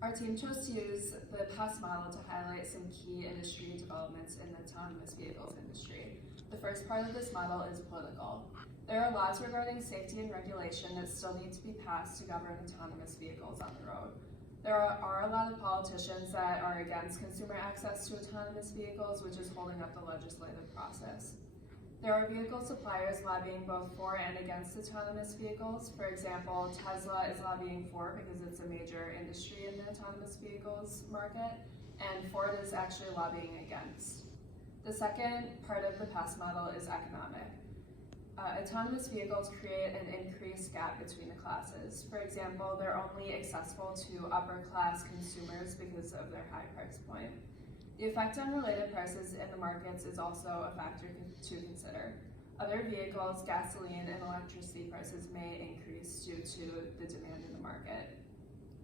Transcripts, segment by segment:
Our team chose to use the PASS model to highlight some key industry developments in the autonomous vehicles industry. The first part of this model is political. There are laws regarding safety and regulation that still need to be passed to govern autonomous vehicles on the road. There are a lot of politicians that are against consumer access to autonomous vehicles, which is holding up the legislative process. There are vehicle suppliers lobbying both for and against autonomous vehicles. For example, Tesla is lobbying for because it's a major industry in the autonomous vehicles market, and Ford is actually lobbying against. The second part of the PASS model is economic. Autonomous vehicles create an increased gap between the classes. For example, they're only accessible to upper class consumers because of their high price point. The effect on related prices in the markets is also a factor to consider. Other vehicles, gasoline, and electricity prices may increase due to the demand in the market.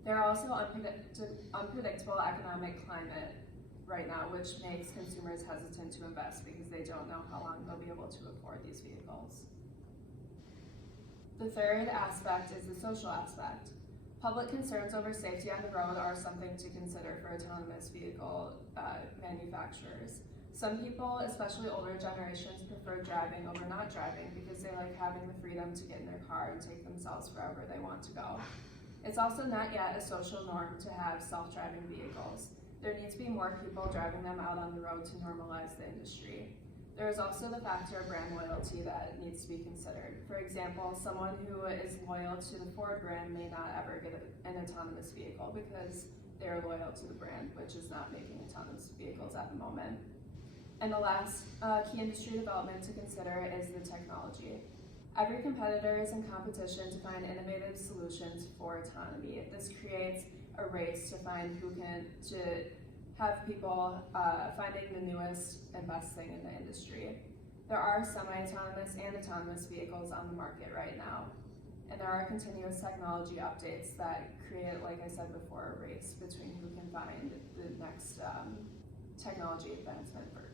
There are also unpredictable economic climate right now, which makes consumers hesitant to invest because they don't know how long they'll be able to afford these vehicles. The third aspect is the social aspect. Public concerns over safety on the road are something to consider for autonomous vehicle manufacturers. Some people, especially older generations, prefer driving over not driving because they like having the freedom to get in their car and take themselves wherever they want to go. It's also not yet a social norm to have self-driving vehicles. There needs to be more people driving them out on the road to normalize the industry. There is also the factor of brand loyalty that needs to be considered. For example, someone who is loyal to the Ford brand may not ever get an autonomous vehicle because they're loyal to the brand, which is not making autonomous vehicles at the moment. And the last key industry development to consider is the technology. Every competitor is in competition to find innovative solutions for autonomy. This creates a race to find to have people finding the newest and best thing in the industry. There are semi-autonomous and autonomous vehicles on the market right now, and there are continuous technology updates that create, like I said before, a race between who can find the next technology advancement first.